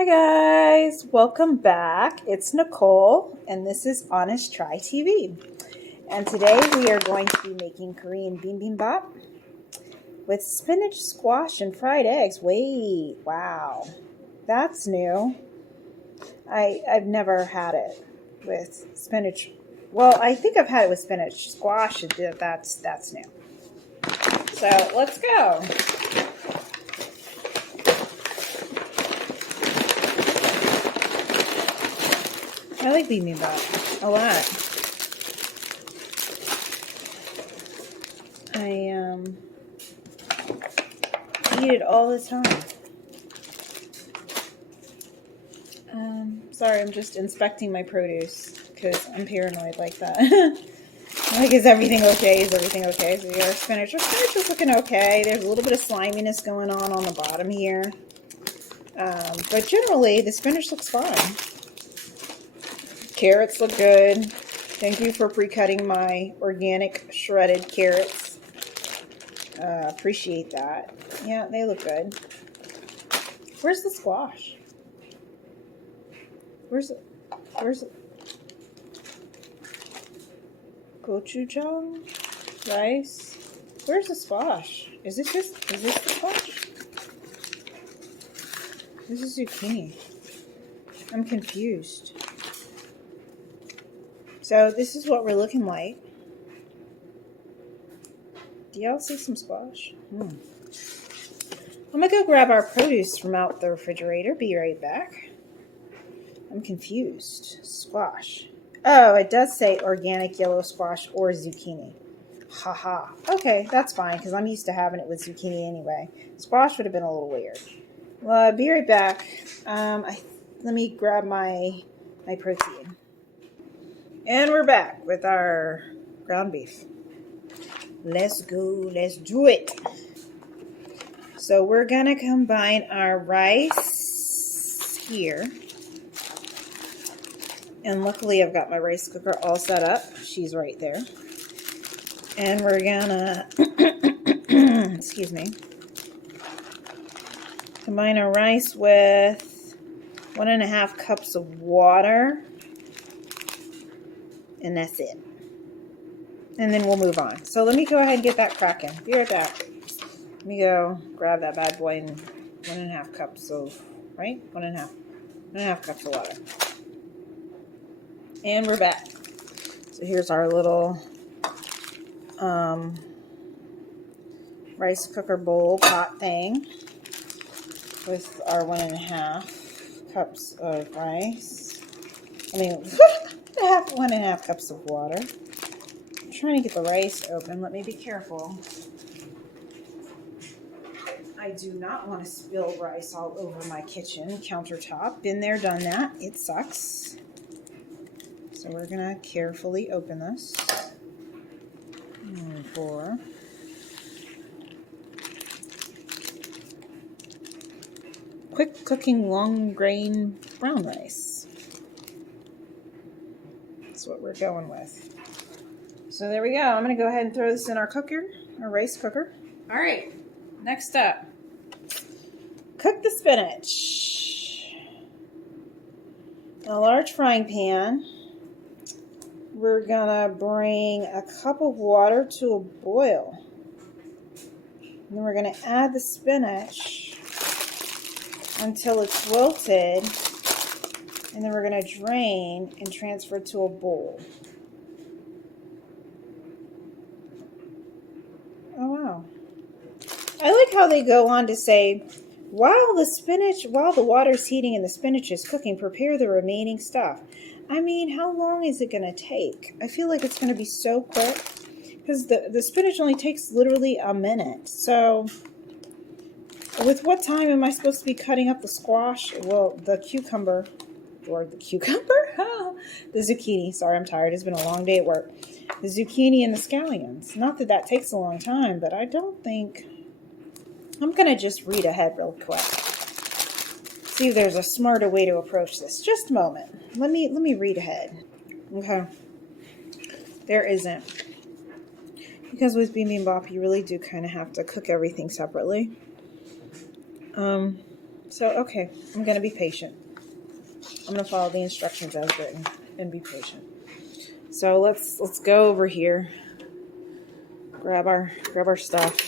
Hi guys, welcome back. It's Nicole and this is Honest Try TV. And today we are going to be making Korean bibimbap with spinach, squash, and fried eggs. Wait, wow, that's new. I've never had it with spinach. Well, I think I've had it with spinach. Squash, that's new. So let's go. I like bibimbap a lot. I eat it all the time. Sorry, I'm just inspecting my produce because I'm paranoid like that. Like, is everything okay? Is everything okay? So our spinach is looking okay. There's a little bit of sliminess going on the bottom here. But generally, the spinach looks fine. Carrots look good. Thank you for pre-cutting my organic shredded carrots. Appreciate that. Yeah, they look good. Where's the squash? Where's it? Gochujang? Rice? Where's the squash? Is this the squash? This is zucchini. I'm confused. So this is what we're looking like. Do y'all see some squash? I'm gonna go grab our produce from out the refrigerator. Be right back. I'm confused. Squash. Oh, it does say organic yellow squash or zucchini. Haha. Okay, that's fine because I'm used to having it with zucchini anyway. Squash would have been a little weird. Well, be right back. Let me grab my protein. And we're back with our ground beef. Let's go. Let's do it. So we're going to combine our rice here. And luckily I've got my rice cooker all set up. She's right there. And we're gonna, excuse me, combine our rice with 1.5 cups of water. And that's it. And then we'll move on. So let me go ahead and get that cracking. Be right back. Let me go grab that bad boy and 1.5 cups of, right? 1.5 cups of water. And we're back. So here's our little rice cooker bowl pot thing with our 1.5 cups of rice. I mean, 1.5 cups of water. I'm trying to get the rice open. Let me be careful. I do not want to spill rice all over my kitchen countertop. Been there, done that. It sucks. So we're going to carefully open this. And pour. Quick cooking long grain brown rice. That's what we're going with. So there we go. I'm going to go ahead and throw this in our cooker, our rice cooker. All right, next up, cook the spinach. In a large frying pan, we're going to bring a cup of water to a boil. And then we're going to add the spinach until it's wilted. And then we're going to drain and transfer to a bowl. Oh, wow. I like how they go on to say, while the water's heating and the spinach is cooking, prepare the remaining stuff. I mean, how long is it going to take? I feel like it's going to be so quick because the spinach only takes literally a minute. So with what time am I supposed to be cutting up the squash? Well, the cucumber. The zucchini. Sorry, I'm tired. It's been a long day at work. The zucchini and the scallions. Not that that takes a long time, but I don't think... I'm going to just read ahead real quick. See if there's a smarter way to approach this. Just a moment. Let me read ahead. Okay. There isn't. Because with bibimbap, you really do kind of have to cook everything separately. So, okay, I'm going to be patient. I'm going to follow the instructions as written and be patient. So let's go over here. Grab our stuff.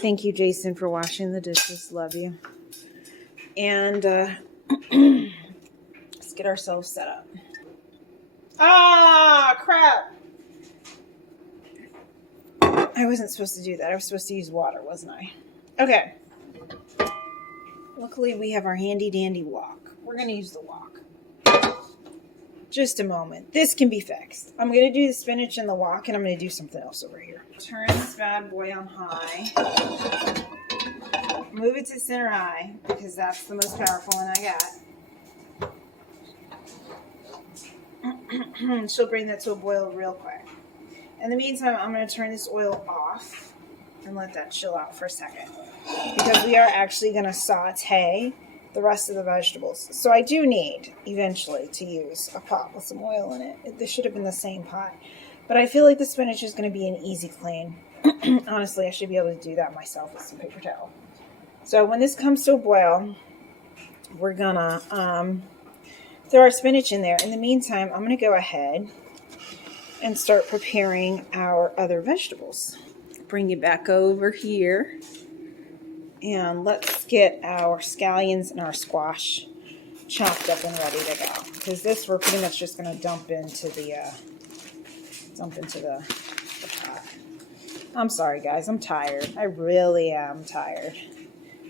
Thank you, Jason, for washing the dishes. Love you. And let's get ourselves set up. Ah, crap. I wasn't supposed to do that. I was supposed to use water, wasn't I? Okay. Luckily, we have our handy dandy wok. We're going to use the wok. Just a moment. This can be fixed. I'm going to do the spinach and the wok, and I'm going to do something else over here. Turn this bad boy on high. Move it to center eye, because that's the most powerful one I got. She'll bring that to a boil real quick. In the meantime, I'm going to turn this oil off and let that chill out for a second, because we are actually going to saute the rest of the vegetables. So I do need, eventually, to use a pot with some oil in it. This should have been the same pot. But I feel like the spinach is going to be an easy clean. Honestly, I should be able to do that myself with some paper towel. So when this comes to a boil, we're going to throw our spinach in there. In the meantime, I'm going to go ahead and start preparing our other vegetables. Bring you back over here. And let's get our scallions and our squash chopped up and ready to go. Because this we're pretty much just going to dump into the pot. I'm sorry, guys. I'm tired. I really am tired.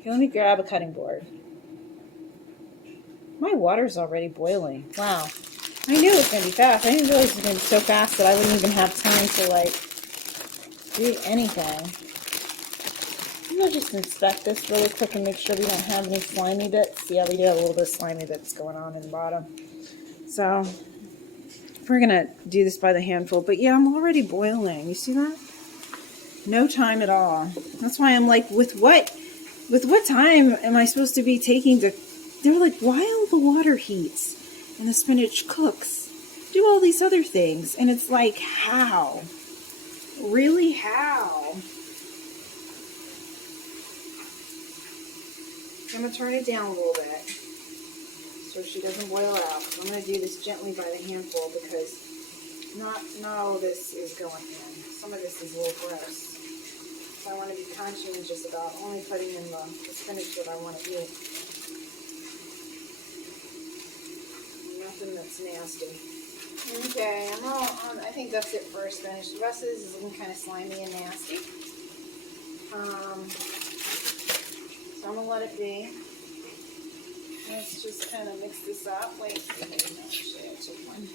Okay, let me grab a cutting board. My water's already boiling. Wow. I knew it was going to be fast. I didn't realize it was going to be so fast that I wouldn't even have time to, do anything. I'll just inspect this really quick and make sure we don't have any slimy bits. Yeah, we do have a little bit of slimy bits going on in the bottom. So, we're going to do this by the handful. But yeah, I'm already boiling. You see that? No time at all. That's why I'm like, with what time am I supposed to be taking to... They're like, while the water heats and the spinach cooks, do all these other things. And it's like, how? Really, how? I'm going to turn it down a little bit so she doesn't boil out. I'm going to do this gently by the handful because not all of this is going in. Some of this is a little gross. So I want to be conscientious about only putting in the spinach that I want to eat. Nothing that's nasty. Okay, I'm all on. I think that's it for our spinach. The rest of this is looking kind of slimy and nasty. So I'm going to let it be. Let's just kind of mix this up. Wait, actually I took one.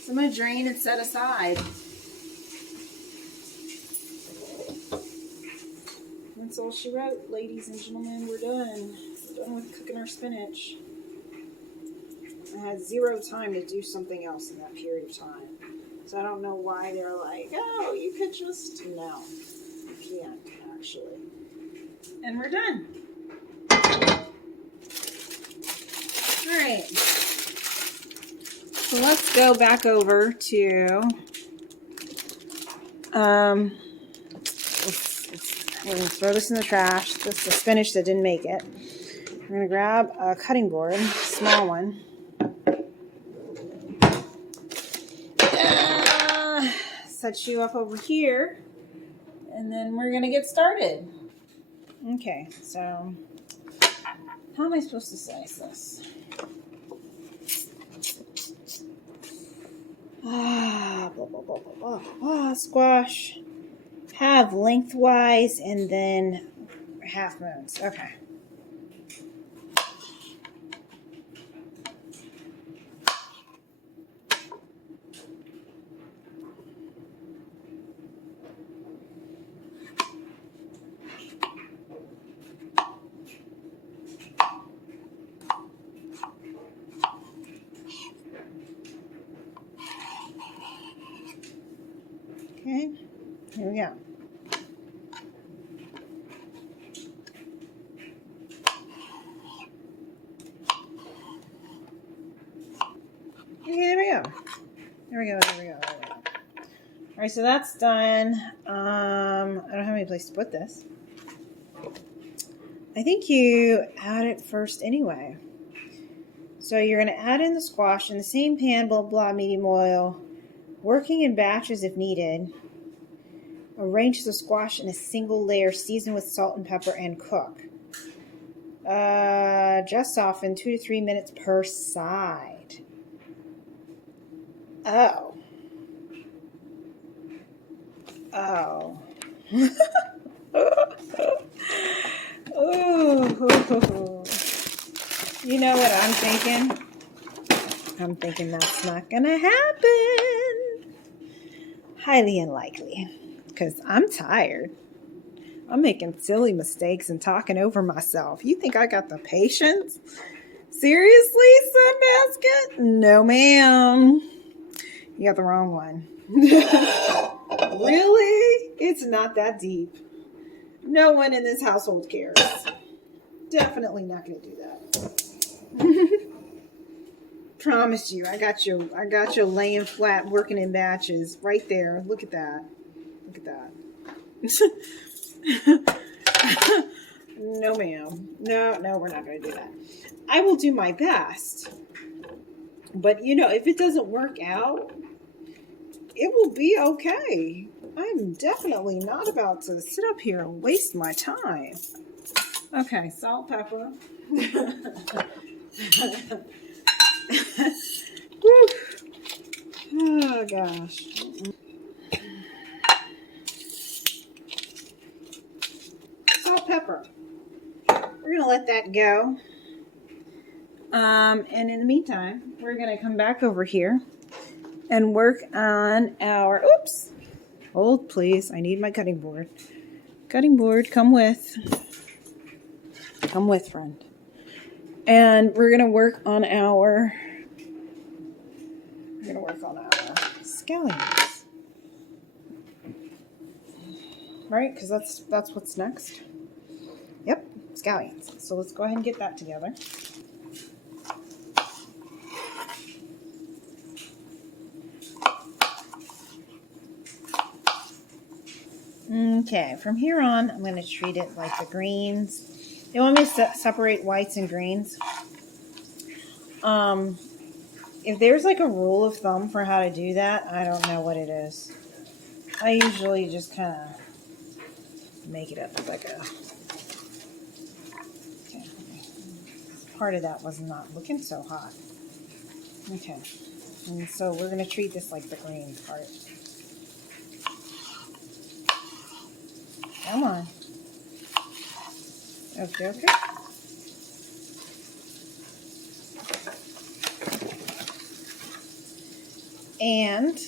So I'm going to drain and set aside. That's all she wrote, ladies and gentlemen. We're done. We're done with cooking our spinach. I had zero time to do something else in that period of time. So I don't know why they're like, oh, you could just... No. Can't actually. And we're done. Alright. So let's go back over to we're gonna throw this in the trash. This is the spinach that didn't make it. We're gonna grab a cutting board, small one. Set you up over here. And then we're going to get started. Okay, so how am I supposed to slice this? Blah, blah, blah, blah, blah, blah. Squash. Have lengthwise and then half moons. Okay. Okay, here we go. Okay, there we go. There we go. right, so that's done. I don't have any place to put this. I think you add it first anyway. So you're going to add in the squash in the same pan, blah, blah, medium oil, working in batches if needed. Arrange the squash in a single layer, season with salt and pepper, and cook. Just soften 2 to 3 minutes per side. Oh. Oh. Oh. You know what I'm thinking? I'm thinking that's not going to happen. Highly unlikely. Because I'm tired. I'm making silly mistakes and talking over myself. You think I got the patience? Seriously, Sunbasket? No, ma'am. You got the wrong one. Really? It's not that deep. No one in this household cares. Definitely not going to do that. Promise you, I got you laying flat, working in batches right there. Look at that. Look at that. No, ma'am. No, we're not going to do that. I will do my best. But, you know, if it doesn't work out, it will be okay. I'm definitely not about to sit up here and waste my time. Okay, salt, pepper. Oh, gosh. Salt, pepper. We're going to let that go. And in the meantime, we're going to come back over here and work on our, oops, hold please, I need my cutting board. Cutting board, come with, friend. And we're going to work on our scallions. Right, because that's what's next. Yep, scallions. So let's go ahead and get that together. Okay, from here on, I'm going to treat it like the greens. You want me to separate whites and greens? If there's like a rule of thumb for how to do that, I don't know what it is. I usually just kind of make it up as I go. Okay. Part of that was not looking so hot. Okay. And so we're going to treat this like the green part. Come on. Okay. And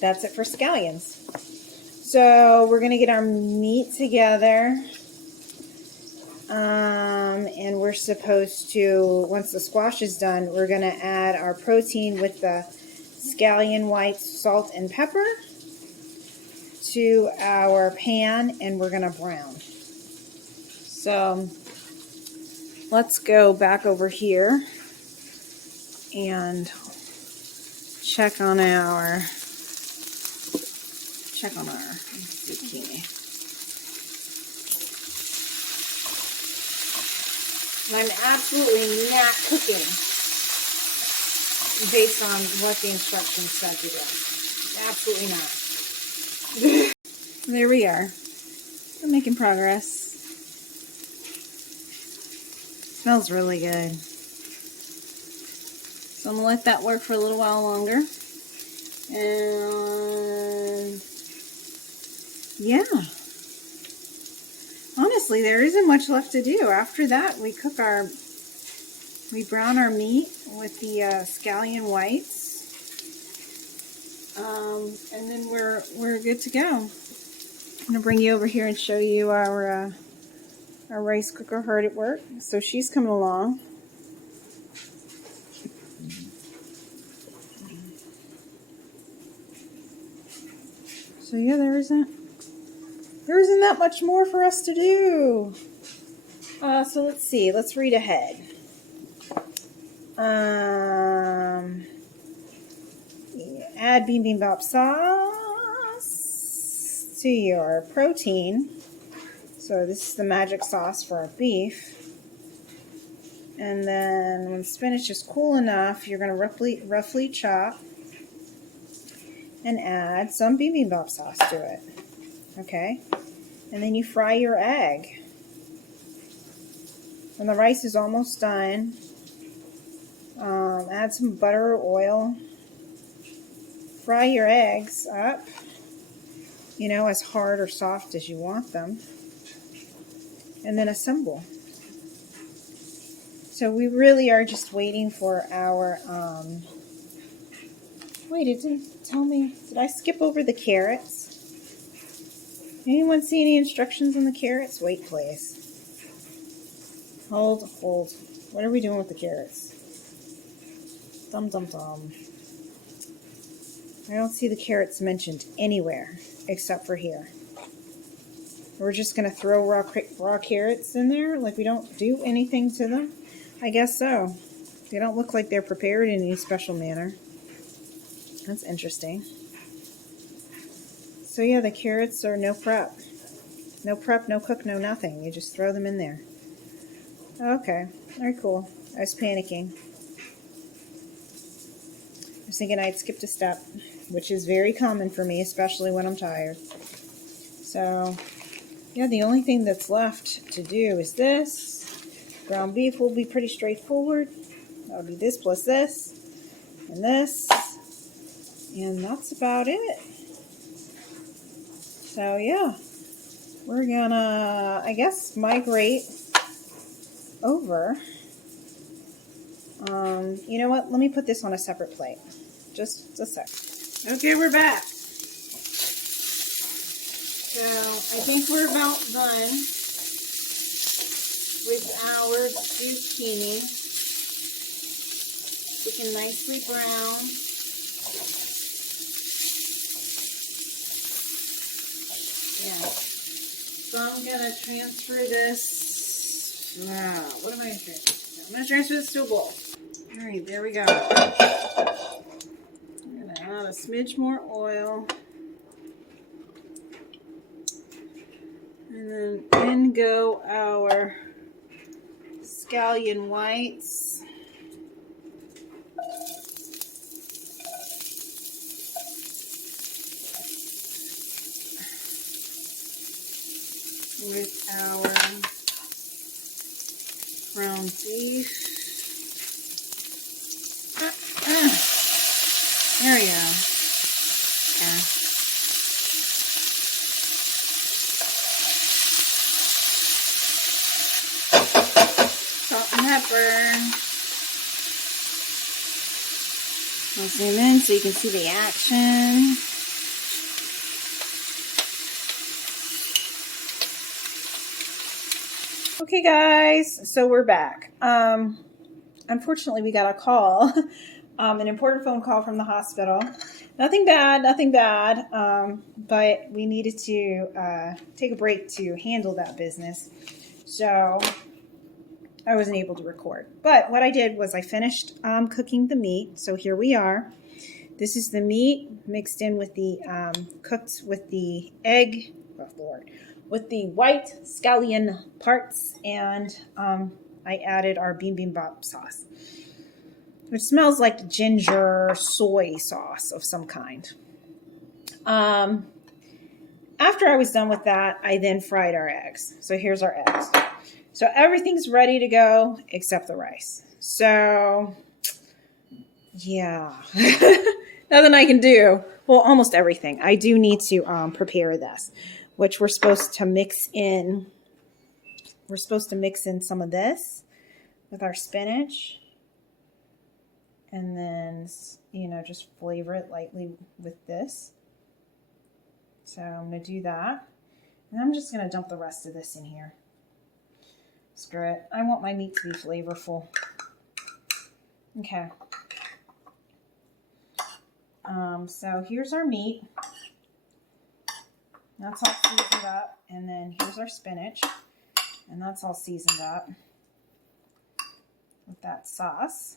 that's it for scallions. So we're going to get our meat together. And we're supposed to, once the squash is done, we're going to add our protein with the scallion whites, salt, and pepper to our pan, and we're going to brown. So let's go back over here and check on our zucchini. And I'm absolutely not cooking based on what the instructions said to do. Absolutely not. There we are. We're making progress. Smells really good. So I'm going to let that work for a little while longer. And yeah. Honestly, there isn't much left to do. After that, we brown our meat with the scallion whites. And then we're good to go. I'm going to bring you over here and show you our rice cooker hard at work. So she's coming along. So yeah, there isn't that much more for us to do. So let's see. Let's read ahead. Yeah. add bibimbap sauce to your protein. So this is the magic sauce for our beef. And then when spinach is cool enough, you're going to roughly chop and add some bibimbap sauce to it. Okay? And then you fry your egg. When the rice is almost done, add some butter or oil. Fry your eggs up, you know, as hard or soft as you want them. And then assemble. So we really are just waiting for our, wait, it didn't tell me, did I skip over the carrots? Anyone see any instructions on the carrots? Wait, please. Hold. What are we doing with the carrots? Dum. I don't see the carrots mentioned anywhere except for here. We're just going to throw raw carrots in there like we don't do anything to them? I guess so. They don't look like they're prepared in any special manner. That's interesting. So yeah, the carrots are no prep. No prep, no cook, no nothing. You just throw them in there. Okay. Very cool. I was panicking. I was thinking I'd skipped a step, which is very common for me, especially when I'm tired. So, yeah, the only thing that's left to do is this. Ground beef will be pretty straightforward. That'll be this plus this and this. And that's about it. So, yeah. We're gonna, I guess, migrate over. You know what? Let me put this on a separate plate. Just a sec. Okay, we're back. So, I think we're about done with our zucchini. Looking nicely brown. Yeah. So I'm going to transfer this. What am I going to transfer? I'm going to transfer this to a bowl. Alright, there we go. I'm going to add a smidge more oil. And then in go our scallion whites. With our ground beef. There we go. Yeah. Salt and pepper. I'll zoom in so you can see the action. Okay guys, so we're back. Unfortunately we got a call, an important phone call from the hospital. Nothing bad, but we needed to take a break to handle that business. So I wasn't able to record. But what I did was I finished cooking the meat. So here we are. This is the meat mixed in with the, cooked with the egg, oh Lord, with the white scallion parts, and I added our bibimbap sauce, which smells like ginger soy sauce of some kind. After I was done with that, I then fried our eggs. So here's our eggs. So everything's ready to go except the rice. So yeah, nothing I can do. Well, almost everything. I do need to prepare this, which we're supposed to mix in. We're supposed to mix in some of this with our spinach. And then, you know, just flavor it lightly with this. So I'm going to do that. And I'm just going to dump the rest of this in here. Screw it. I want my meat to be flavorful. Okay. So here's our meat. That's all seasoned up. And then here's our spinach. And that's all seasoned up with that sauce.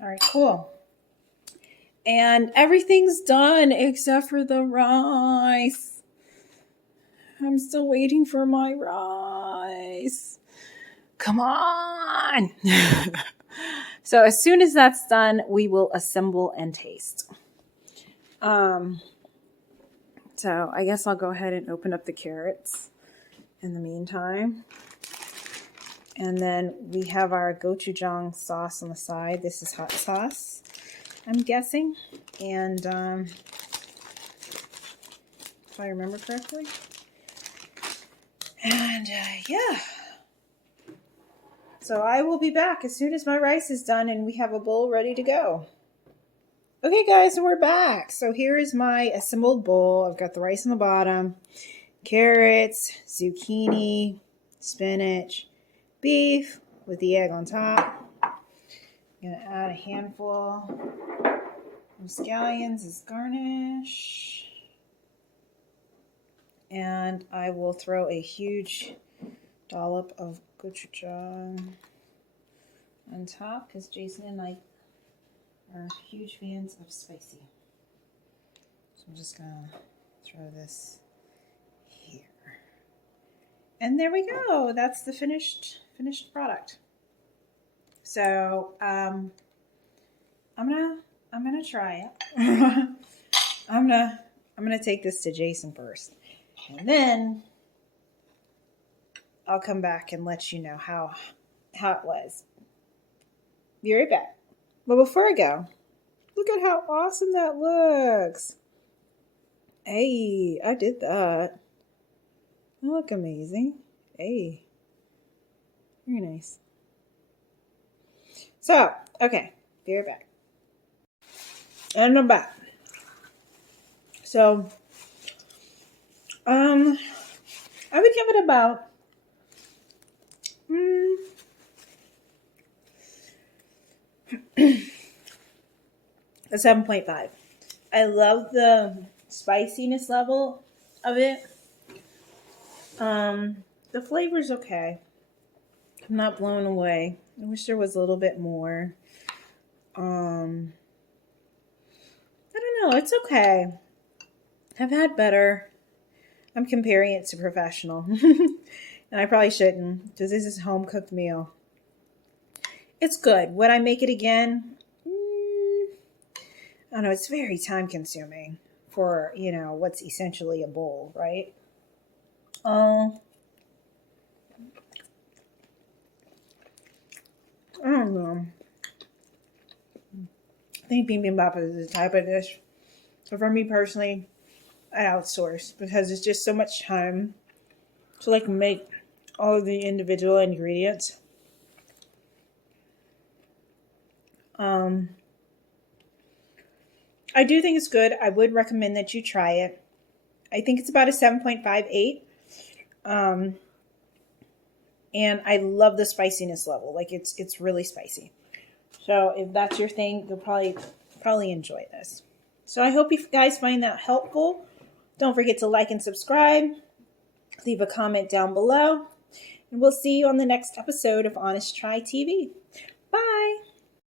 All right, cool. And everything's done except for the rice. I'm still waiting for my rice. Come on. So as soon as that's done, we will assemble and taste. So I guess I'll go ahead and open up the carrots in the meantime. And then we have our gochujang sauce on the side. This is hot sauce, I'm guessing. And if I remember correctly. And yeah. So I will be back as soon as my rice is done and we have a bowl ready to go. Okay, guys, and we're back. So here is my assembled bowl. I've got the rice on the bottom, carrots, zucchini, spinach, beef with the egg on top. I'm going to add a handful of scallions as garnish. And I will throw a huge dollop of gochujang on top because Jason and I are huge fans of spicy. So I'm just going to throw this here. And there we go. That's the finished product. So I'm gonna try it. I'm gonna take this to Jason first, and then I'll come back and let you know how it was. Be right back. But before I go, look at how awesome that looks. Hey, I did that. That look amazing. Hey, very nice. So, okay, be right back. And I'm back. So, I would give it about a 7.5. I love the spiciness level of it. The flavor's okay. I'm not blown away. I wish there was a little bit more. I don't know. It's okay. I've had better. I'm comparing it to professional. And I probably shouldn't, because this is a home-cooked meal. It's good. Would I make it again? I don't know. It's very time-consuming for, what's essentially a bowl, right? I don't know. I think bibimbap is the type of dish. But for me personally, I outsource because it's just so much time to make all of the individual ingredients. I do think it's good. I would recommend that you try it. I think it's about a 7.58. And I love the spiciness level. It's really spicy. So if that's your thing, you'll probably enjoy this. So I hope you guys find that helpful. Don't forget to like and subscribe. Leave a comment down below. And we'll see you on the next episode of Honest Try TV.